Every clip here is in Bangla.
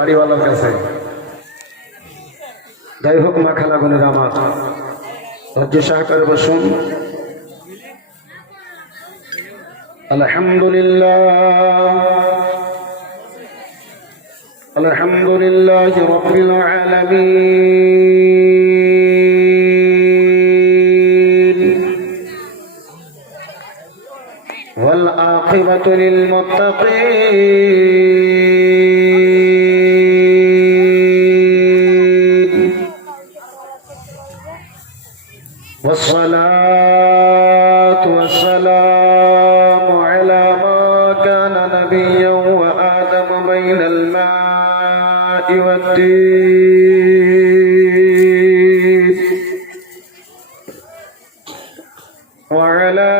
বাড়িওয়ালার কাছে। যাই হোক মা খালাগুনের আমার ধৈর্য সহকারে বসুন। আলহামদুলিল্লাহ রাব্বিল আলামিন ওয়াল আকিবাতু লিল মুত্তাকিন والصلاة والسلام على ما كان نبيا وآدم بين الماء والطين وعلى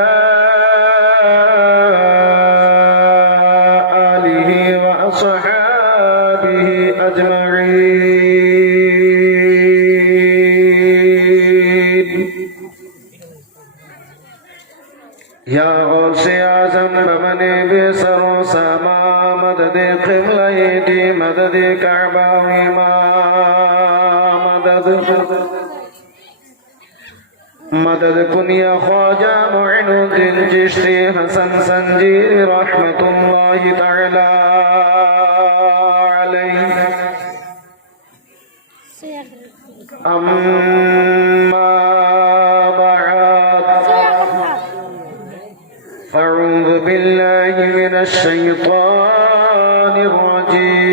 آله وأصحابه أجمعين या गौसे आज़म बमने बेसर समा मदद क़िबलती मदद काबा मदद मदद कुनिया ख्वाजा मुइनुद्दीन चिश्ती हसन संजीरी रहमतुल्लाहि तआला अलैहि अम्मा أعوذ بالله من الشيطان الرجيم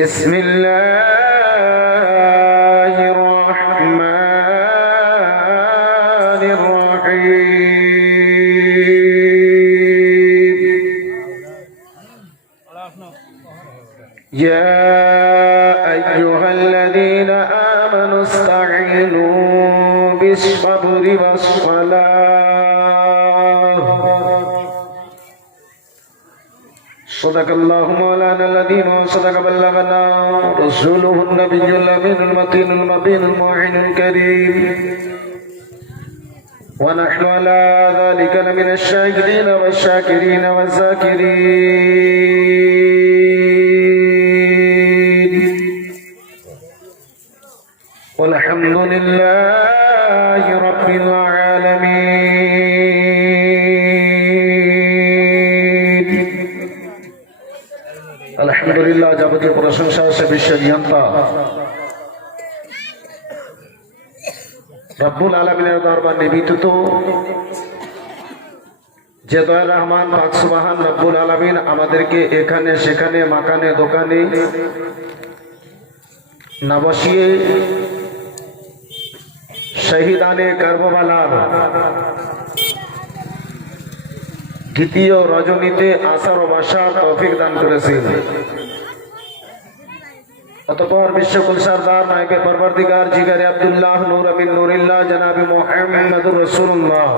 بسم الله الرحمن الرحيم يا أيها الذين آمنوا استعينوا بالصبر والصلاة صدق الله مولانا العظيم وصدق بلغنا رسوله النبي الأمين المتين المبين المعين الكريم ونحن على ذلك لمن الشاهدين والشاكرين والذاكرين والحمد لله رب العالمين الحمد لله যাবতীয় প্রশংসা সে বিশ্বের নিয়ন্তা রব্বুল আলামিনের দরবার নিবেদিত যে দয়াল রহমান পাক সুবহান রব্বুল আলামিন আমাদেরকে এখানে সেখানে মাকানে দোকানে না বসিয়ে শহীদানে কারবালার দ্বিতীয় রজনীতে আসার ও বাসার তৌফিক দান করেছেন। অতঃপর বিশ্বকুল সরদার নায়েবে পরবর্তীগার জিগারে আব্দুল্লাহ নূর আমিন নূরিল্লাহ জনাবে মুহাম্মদুর রাসূলুল্লাহ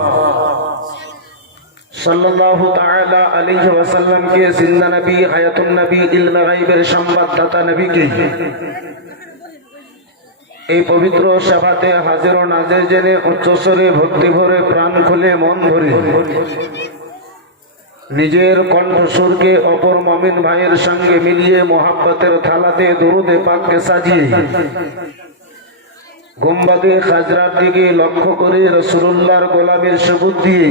সাল্লাল্লাহু তাআলা আলাইহি ওয়াসাল্লাম কে জিন্দা নবী হায়াতুন নবী ইলমে গায়বের সংবাদদাতা নবীকে এই পবিত্র সভাতে হাজির ও নাজির জেনে উচ্চস্বরে ভক্তি ভরে প্রাণ খুলে মন ভরে নিজের কণ্ঠস্বরকে অপর মুমিন ভাইয়ের সঙ্গে মিলিয়ে মোহাব্বতের থালাতে দরুদে পাককে সাজিয়ে গুম্বাদে খাজরার দিকে লক্ষ্য করে রাসূলুল্লাহর গোলামের সবুত দিয়ে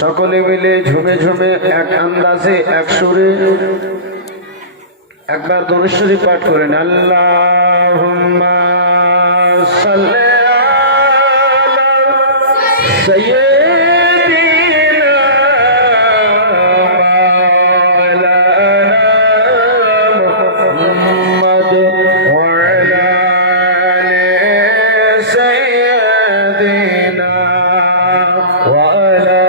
সকলে মিলে ঝুমে ঝুমে এক আন্দাজে এক সুরে একবার দরুদ শরীফ পাঠ করেন। আল্লাহুম্মা সাল্লি আলা সাইয়্যিদিনা মাওলানা মুহাম্মদ ওয়া আলা আলি সাইয়্যিদিনা ওয়া আলা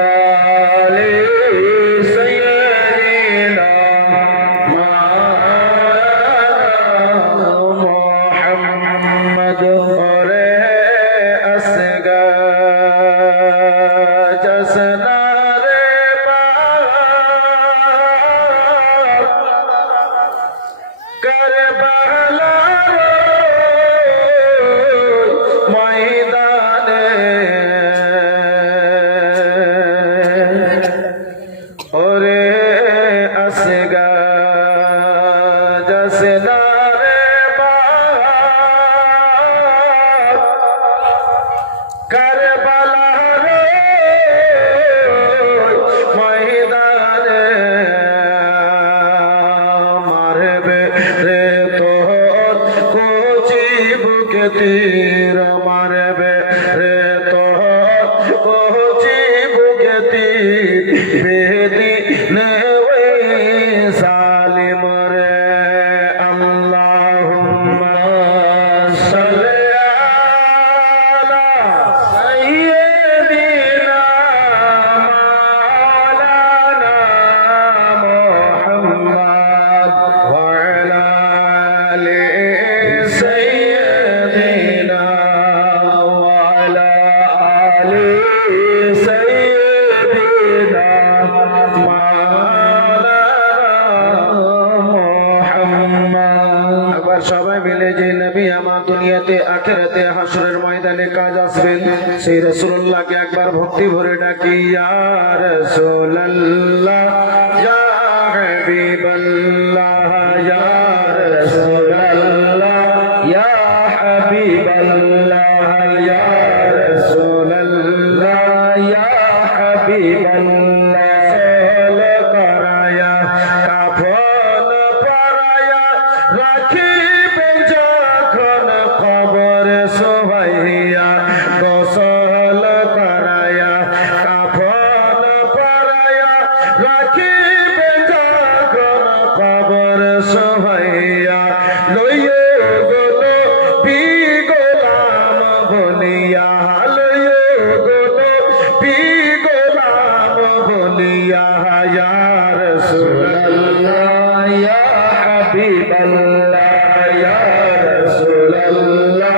কারবালার ময়দানে মারবে রে তোর কচি বুকে তীর মারবে রে তোর কচি বুকে তীর বেদি নেবে সালিম রে আল্লাহুম্মা সাল্লি আলা সাইয়্যিদিনা মাওলানা মুহাম্মদ ওয়া আলা আলি সাইয়্যিদিনা ওয়া আলা আলি সাইয়্যিদিনা মাওলানা মুহাম্মদ। আবার সবাই মিলে যে নবী আমার দুনিয়াতে আখিরাতে হাসরের ময়দানে কাজ আসবেন সেই রাসূলুল্লাহকে একবার ভক্তি ভরে ডাকি ইয়া রাসূলুল্লাহ ইয়া হাবিবাল্লাহ ইয়া রাসূলুল্লাহ ইয়া হাবিবাল্লাহ ইয়া রাসূলুল্লাহ ইয়া হাবিবাল্লাহ সাল করায়া কাফন পরায়া রাখিবেন যখন কবর শোভাইয়া গোসল করায়া কাফন পরায়া রাখিবেন যখন কবর শোভাইয়া লইয়ে গোলো বিগোলাম বলিয়া লইয়ে গোলো বিগোলাম বলিয়া ইয়া রাসূলুল্লাহ ইয়া হাবিবাল্লাহ ইয়া রাসূলুল্লাহ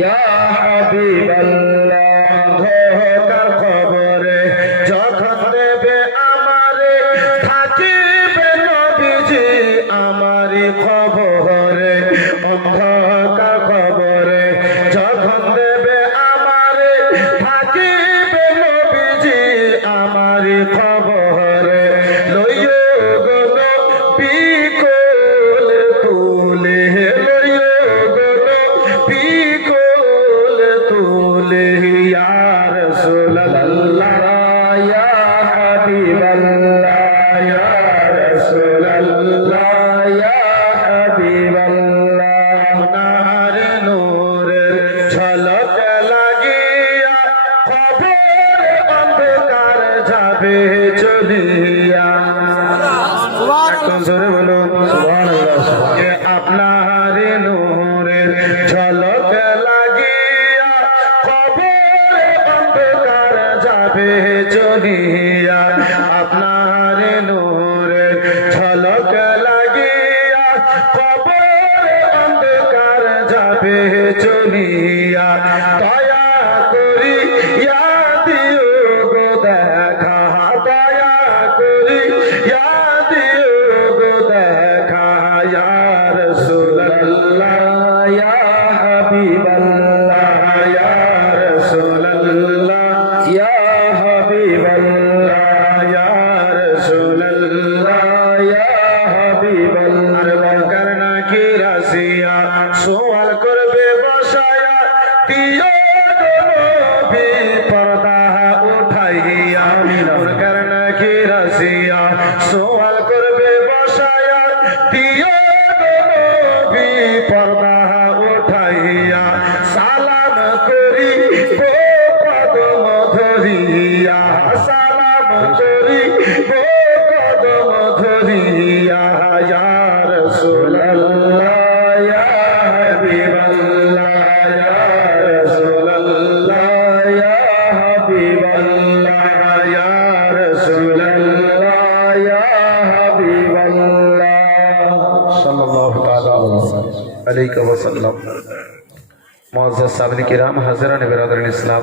ইয়া হাবিবাল্লাহ অন্ধকার কবরে যখন দেবে আমারে থাকিবে নবীজি আমারই খবরে অন্ধকার কবরে যখন দেবে আমারে থাকিবে নবীজি আমারই খবরে লইয়ে গেল বিকল তুলে লইয়ে গেল বিকল তুলে ইয়া রাসূলুল্লাহ ইয়া হাবিবাল্লাহ ইয়া রাসূলুল্লাহ ইয়া হাবিবাল্লাহ আপনার নূরের ঝলক লাগিয়া খবর অন্ধকার যাবে চলিয়া একটু জোরে বলুন সুবহানাল্লাহ যে আপনার নূরের ঝলক লাগিয়া খবর অন্ধকার যাবে চলিয়া আপনার নূরের ঝলক লাগিয়া খবর অন্ধকার যাবে চলিয়া দয়া করি ইয়া দিও গো দেখা দয়া করি ইয়া দিও গো দেখা ইয়া রাসূলুল্লাহ ইয়া হাবিবাল্লাহ ইয়া রাসূলুল্লাহ ইয়া হাবিবাল্লাহ ইয়া রাসূলুল্লাহ ইয়া হাবিবাল্লাহ আর বলকার নাকি রাসিয়া সওয়াল করবে বসায়া দিও গো নবী পর্দা উঠাইয়া বলকার নাকি রাসিয়া সওয়াল করবে বসায়া দিও গো নবী পর্দা উঠাইয়া সালাম করি গো কদম ধরিয়া সালাম করি গো কদম ধরিয়া ইয়া রাসূলুল্লাহ ইয়া হাবিবাল্লাহ ইয়া রাসূলুল্লাহ ইয়া হাবিবাল্লাহ ইয়া রাসূলুল্লাহ ইয়া হাবিবাল্লাহ সাল্লাল্লাহু তাআলা আলাইহি ওয়া সাল্লাম। মুআজ্জাজ সাহাবায়ে কিরাম হাজিরান বিরাদরান ইসলাম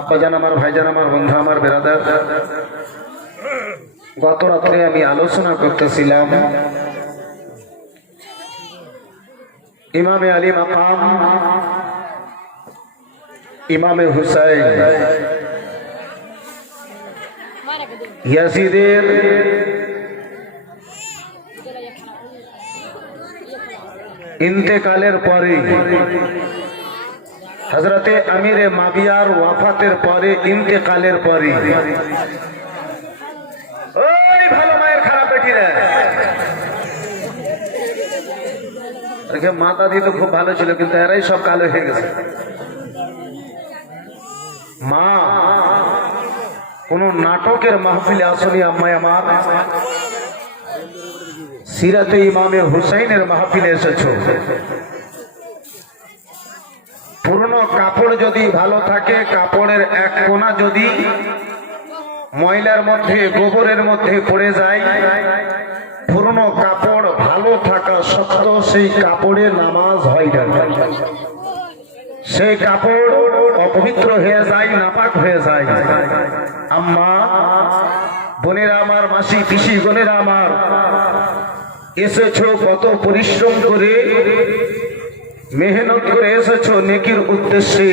আব্বাজান আমার ভাইজান আমার বন্ধু আমার বিরাদার গত রাত্রে আমি আলোচনা করতেছিলাম ইমামে আলী মাকাম ইমামে হুসাইন ইয়াজিদের ইন্তেকালের পরে হযরতে আমিরে মাবিয়ার ওয়াফাতের পরে, ইন্তেকালের পরে, ওই ভালো মায়ের খারাপ বেটিরা, মাতা দিয়ে তো খুব ভালো ছিল, কিন্তু এরাই সব কালো হয়ে গেছে। মা কোন নাটকের মাহফিলে আসনি আম্মাই আমার, সিরাতে ইমামে হুসাইনের মাহফিলে এসেছো। পুরনো কাপড় যদি ভালো থাকে, কাপড়ের এক কোনা যদি ময়লার মধ্যে, গোবরের মধ্যে পড়ে যায়, পুরনো কাপড় ভালো থাকা সত্ত্বেও সেই কাপড়ে নামাজ হয় না, সেই কাপড় অপবিত্র হয়ে যায়, নাপাক হয়ে যায়। আম্মা, বোনেরা আমার, মাসি, পিসি, বোনেরা আমার, এসেছো কত পরিশ্রম করে, মেহনত করে এসেছো নেকির উদ্দেশ্যে।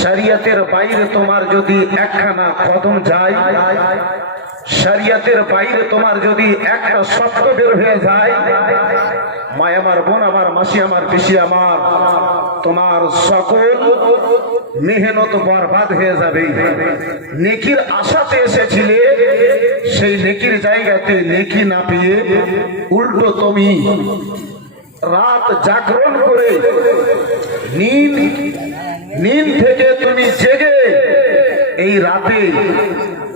শরিয়তের বাইরে তোমার যদি একখানা কদম যায়, শরিয়তের বাইরে তোমার যদি একটা শব্দ বের হয়ে যায়, মা আমার, বোন আমার, মাসি আমার, পিসি আমার, তোমার সকল মেহনত বরবাদ হয়ে যাবে। নেকির আশাতে এসেছিলে, সেই নেকির জায়গাতে নেকি না পেয়ে উল্টো তুমি রাত জাগরণ করে, নীল থেকে তুমি জেগে এই রাতে,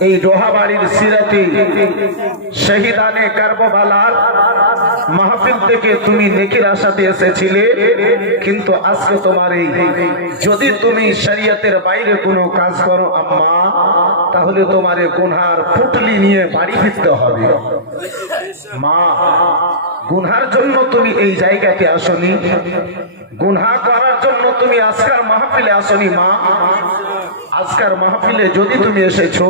এই রোহাবাড়ির সিরাতে শহীদানে কারবালার মাহফিল থেকে তুমি নেকির আশাতে এসেছিলে। কিন্তু আজকে তোমার এই, যদি তুমি শরীয়তের বাইরে কোনো কাজ করো আম্মা, তাহলে তোমার গুনহার পুটলি নিয়ে বাড়ি ফিরতে হবে। মা, গুনহার জন্য তুমি এই জায়গাতে আসনি, গুনহা করার জন্য তুমি আজকার মাহফিলে আসনি। মা, আজকার মাহফিলে যদি তুমি এসেছো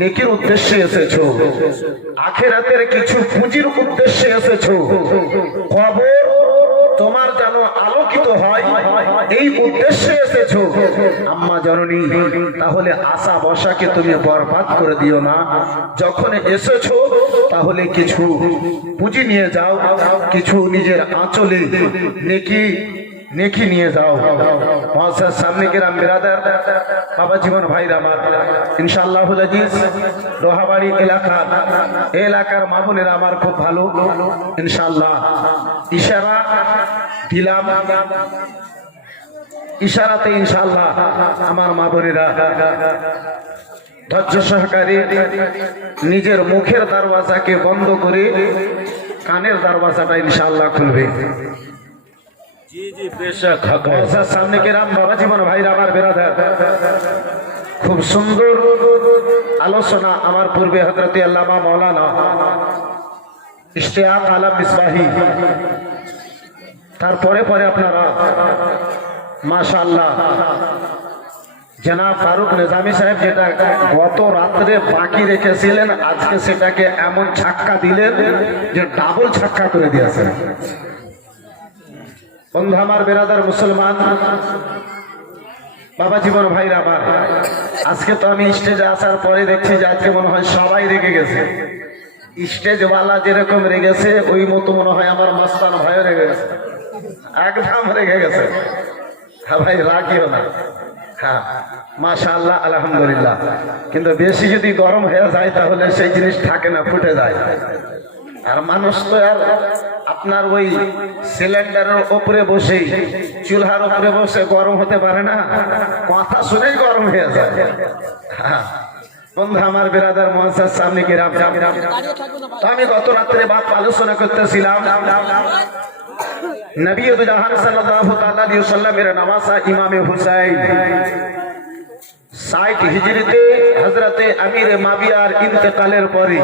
নেকির উদ্দেশ্যে এসেছো, আখিরাতের কিছু পুঁজির উদ্দেশ্যে এসেছো, কবর তোমার যেন আলোকিত হয় এই উদ্দেশ্যে এসেছো আম্মা জননী, তাহলে আশা বসাকে তুমি বরবাদ করে দিও না। যখন এসেছো তাহলে কিছু পুঁজি নিয়ে যাও, কিছু নিজের আঁচলে নেকি নিয়ে যাও। মহাশয়ের সামনে গ্রাম বিরাদার, বাবা জীবন ভাইরা আমার, ইনশাআল্লাহুল আজিজ রোহাবাড়ি এলাকার মা বোনেরা আমার খুব ভালো, ইনশাআল্লাহ ইশারা দিলাম, ইশারাতে ইনশাআল্লাহ আমার মা বোনেরা ধৈর্য সহকারে নিজের মুখের দরওয়াজাকে বন্ধ করে কানের দরওয়াজাটা ইনশাআল্লাহ খুলবে। সামনে কেরাম, বাবা জীবন ভাইরা আমার বেরাদার, খুব সুন্দর আলোচনা আমার পূর্বে হযরত আল্লামা মাওলানা ইশতিয়াক আলম মিসবাহি, তারপরে পরে আপনারা মাশাআল্লাহ জনাব ফারুক নিজামী সাহেব যেটা গত রাত্রে বাকি রেখেছিলেন, আজকে সেটাকে এমন ছাক্কা দিলেন যে ডাবল ছাক্কা করে দিয়েছেন। বন্ধু আমার, বেরাদার মুসলমান, বাবা জীবন ভাইরা আমার, আজকে তো আমি স্টেজে আসার পরে দেখছি যে আজকে মনে হয় সবাই রেগে গেছে। স্টেজওয়ালা যেরকম রেগেছে, ওই মতো মনে হয় আমার মাস্তান ভাইও রেগে গেছে, একদম রেগে গেছে। হ্যাঁ ভাই, রাগিও না। হ্যাঁ, মাশাআল্লাহ, আলহামদুলিল্লাহ। কিন্তু বেশি যদি গরম হয়ে যায় তাহলে সেই জিনিস থাকে না, ফুটে যায়। আর মানুষ তো আর আপনার ওই সিলিন্ডারের উপরে বসে, চুলহার উপরে বসে গরম হতে পারে না, কথা শুনেই গরম হয়ে যায়। হ্যাঁ বন্ধু আমার, বেরাদার মহাশয়ের সামনে কিরাম, তো আমি গত রাত্রে বাপ আলোচনা করতেছিলাম নবী জাহান সাল্লাল্লাহু তাআলা আলাইহি ওয়াসাল্লামের নওয়াসা ইমামে হুসাইন 60 হিজরিতে হযরতে আমিরে মাবিয়ার ইন্তেকালের পরে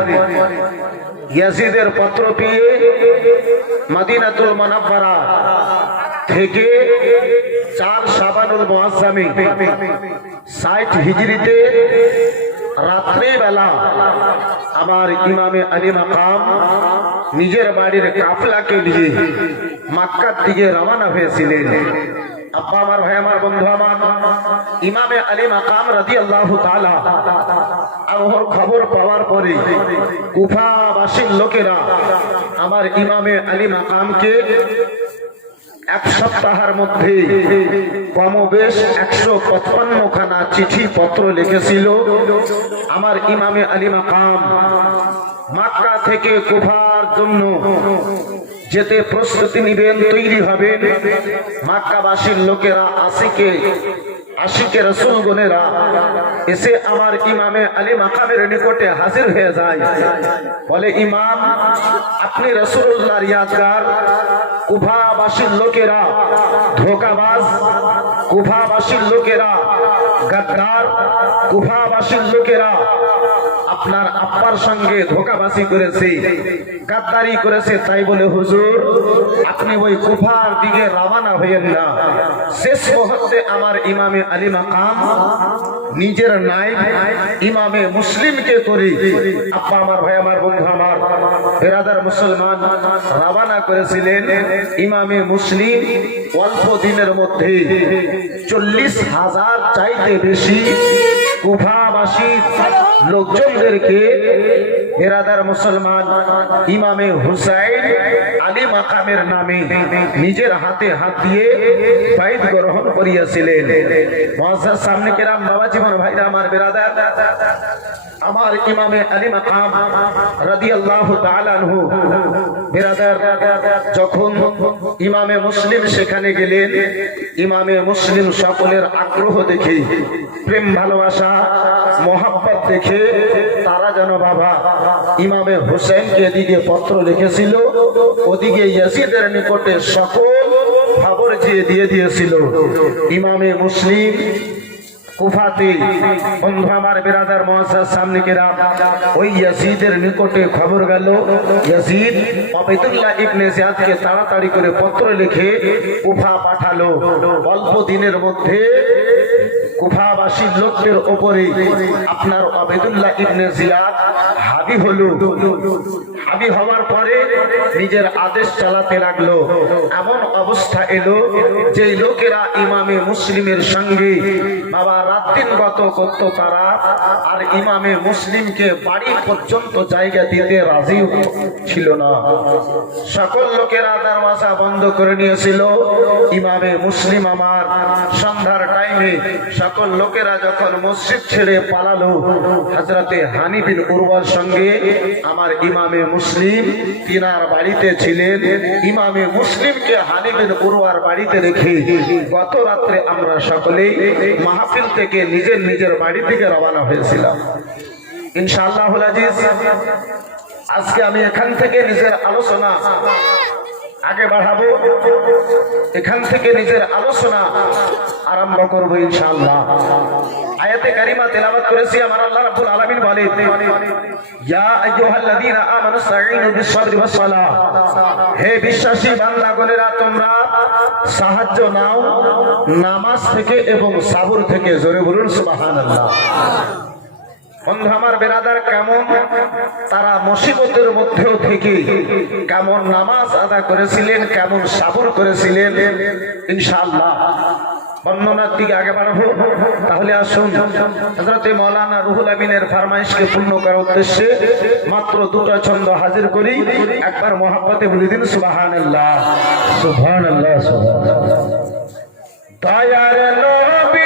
ইয়াজিদের পত্র পেয়ে মদিনাতুল মুনাওয়ারা থেকে 4 শাবানুল মুআজ্জামে 60 হিজরিতে রাত্রে বেলা আমার ইমামে আলী মাকাম নিজের বাড়ির কাফলাকে নিয়ে মক্কার দিকে রওনা হয়েছিলেন। আব্বা আমার, ভাই আমার, বন্ধু আমার, ইমামে আলী মাকাম রাদিয়াল্লাহু তাআলা আবহর খবর পাওয়ার পরে কুফাবাসীর লোকেরা আমার ইমামে আলী মাকামকে এক সপ্তাহের মধ্যে কমবেশ 155 খানা চিঠি পত্র লিখেছিল আমার ইমামে আলী মাকাম মক্কা থেকে কুফার জন্য যেতে প্রস্তুতি নিবেন, তৈরি হবেন। মক্কাবাসীর লোকেরা আশিকে রাসূলগণেরা এসে আমার ইমামে আলী মাকামের নিকটে হাজির হয়ে যায়। বলে, ইমাম, আপনি রাসূলুল্লাহর ইয়াদগার। কুফাবাসীর লোকেরা ধোঁকাবাজ, কুফাবাসীর লোকেরা গাদ্দার, কুফাবাসীর লোকেরা আপনার আব্বার সঙ্গে ধোঁকাবাজি করেছে, গাদ্দারি করেছে। তাই বলে হুজুর, আপনি ওই কুফার দিকে রওনা হইয়েন না। শেষ মুহূর্তে আমার ইমামে আলী মাকাম নিজের নায়েব ইমামে মুসলিমকে করে, আব্বা আমার, ভাই আমার, বন্ধু আমার, বেরাদার মুসলমান, রওনা করেছিলেন। ইমামে মুসলিম অল্প দিনের মধ্যে 40,000 চাইতে বেশি কুফাবাসী লোকজনদেরকে, বেরাদার মুসলমান, ইমামে হুসাইন আলী মাকামের নামে নিজের হাতে হাত দিয়ে বাইত গ্রহণ করিয়াছিলেন। মুআজ্জাজ সামনে কেরাম, বাবা জীবন, ভাইরা আমার, বেরাদার, আমার ইমামে আলী মাকাম রাদিয়াল্লাহু তাআলা আনহু, বেরাদার, যখন ইমামে মুসলিম সেখানে গেলেন, ইমামে মুসলিম সকলের আগ্রহ দেখে, প্রেম ভালোবাসা মোহাব্বত দেখে তারা যেন বাবা ইমামে হুসাইনকে এদিকে পত্র লিখেছিল, ওদিকে ইয়াজিদের নিকটে সকল খবর দিয়ে দিয়েছিল। ইমামে মুসলিম কুফাতে, বন্ধু আমার, বেরাদার, মুআজ্জাজ সামনে কেরাম, ওই ইয়াজিদের নিকটে খবর গেল। ইয়াজিদ উবাইদুল্লাহ ইবনে জিয়াদকে তাড়াতাড়ি করে পত্র লিখে কুফা পাঠালো। অল্প দিনের মধ্যে কুফাবাসীর লোকদের উপরে আপনার উবাইদুল্লাহ ইবনে জিয়াদ হাবি হলো। হাবি হওয়ার পরে নিজের আদেশ চালাতে লাগলো। এমন অবস্থা এলো যে লোকেরা ইমামে মুসলিমের সঙ্গে বাবা রাত দিন গত করত তারা, আর ইমামে মুসলিমকে বাড়ি পর্যন্ত জায়গা দিতে রাজি ছিল না। সকল লোকেরা দরওয়াজা বন্ধ করে নিয়েছিল। ইমামে মুসলিম আমার সন্ধ্যার টাইমে সকল লোকেরা যখন মসজিদ ছেড়ে পালালো, হযরতে হানি বিন উরওয়ার সঙ্গে আমার ইমামে মুসলিম তিনার বাড়িতে ছিলেন। ইমামে মুসলিমকে হানি বিন উরওয়ার বাড়িতে রেখে গত রাত্রে আমরা সকলেই মাহফিল থেকে নিজের নিজের বাড়ি থেকে রওনা হয়েছিলাম। ইনশাআল্লাহুল আজিজ, আজকে আমি এখান থেকে নিজের আলোচনা আগে বাড়াবো, এখান থেকে নিজের আলোচনা আরম্ভ করব ইনশাআল্লাহ। আয়াতে কারিমা তেলাওয়াত করেছি, আমার আল্লাহ রাব্বুল আলামিন বলেন, ইয়া আইয়ুহাল্লাযীনা আমানু ইসতাঈনু বিস-সাবরি ওয়াস-সালাহ, হে বিশ্বাসী বান্দাগণেরা, তোমরা সাহায্য নাও নামাজ থেকে এবং সাবর থেকে। জোরে বলুন সুবহানাল্লাহ। বন্ধু আমার, বেরাদার, কেমন তারা মুসিবতের মধ্যেও থেকে কেমন নামাজ আদা করেছিলেন, কেমন সাবর করেছিলেন, ইনশাআল্লাহ বর্ণনার দিকে আগে বাড়াবো। তাহলে আসুন হযরতে মাওলানা রুহুল আমিনের ফরমাইশকে পূর্ণ করার উদ্দেশ্যে মাত্র দুটো ছন্দ হাজির করি। একবার মোহাব্বতে বলে দিন সুবহানাল্লাহ, সুবহানাল্লাহ, সুবহানাল্লাহ। দয়ার নবী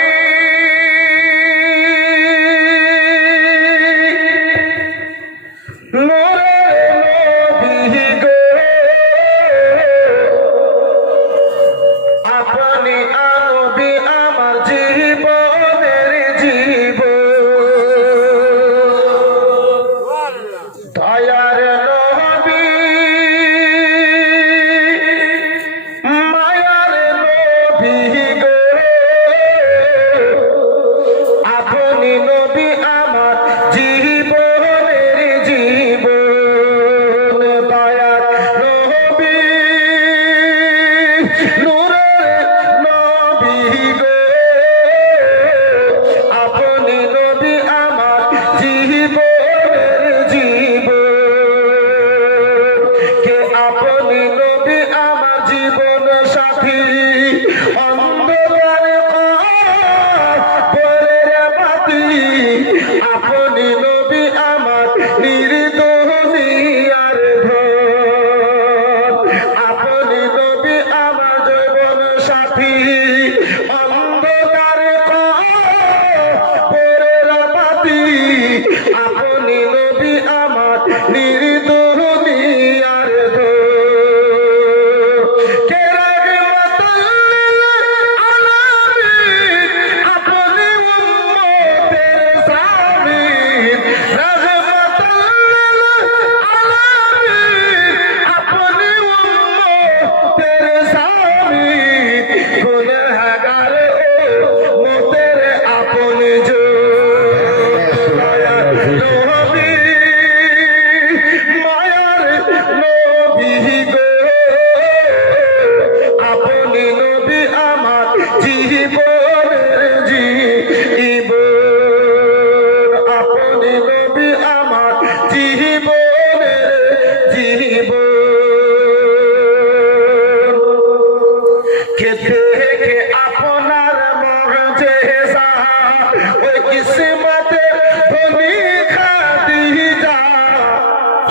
ওই কিসমতে ধনী খাদিজা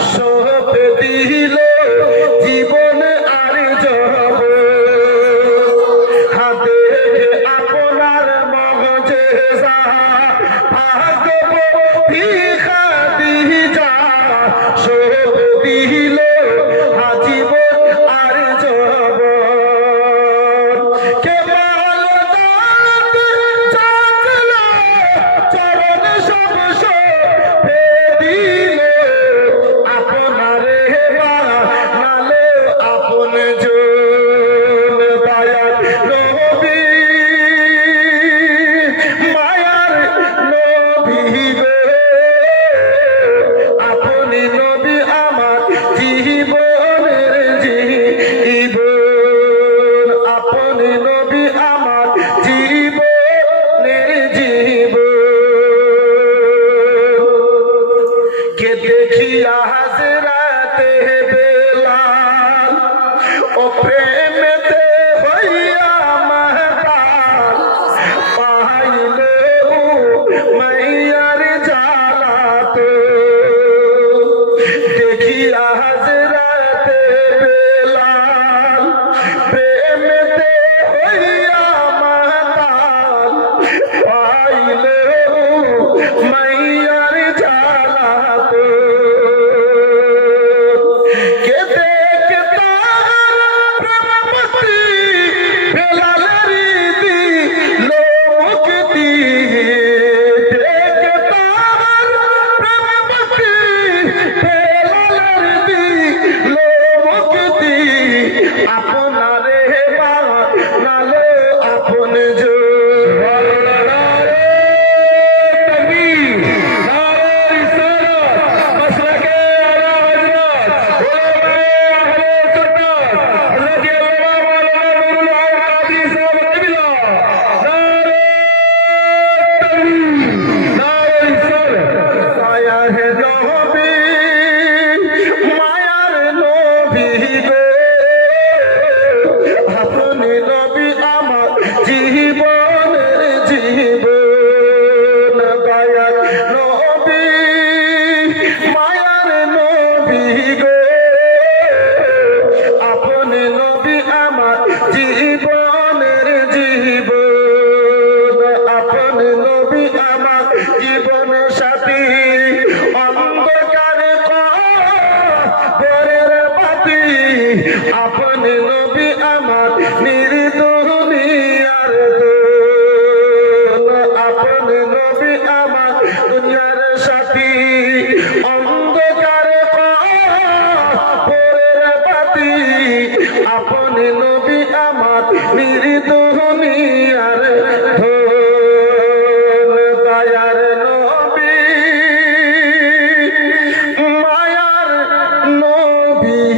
সঁপে দিল জীবন আর যাব হাতে আপনার মজেজা ভাগবতী খাদিজা সঁপে দিল জীবন আর যাব কেবল চরণ সব সঁপে দিল আপনার নালে আপন জন দয়ার নবী মায়ার নবী গো আপনি নবী আমার জীবনের জীবন আপনি নবী আমার জীবনের জীবন কে দেখিয়া হাজরাতে বেলাল ও প্রেমেতে হইয়া মাতাল পাইল মাইয়ার জালাতে দেখিয়া হাজরাতে বেলাল প্রেমেতে হইয়া মাতাল পাইল মাইয়ার জালাতে কে দেখে তার প্রেমপতি বেলালের দিল মুক্তি দেখে তার প্রেমপতি বেলালের দিল মুক্তি আপনারে নালে আপন আপনি নবী আমার জীবনের জীবন দয়ার নবী মায়ার নবী গো আপনি নবী আমার জীবনের জীবন আপনি নবী আমার জীবন সাথী অন্ধকার কবরের বাতি আপনি নবী আমার নির্দুনিয়ার দোল আপনি নবী আমার দুনিয়ার সাথী অন্ধকার কবরের বাতি আপনি নবী আমার নির্দুনিয়ার দোল দয়ার নবী মায়ার নবী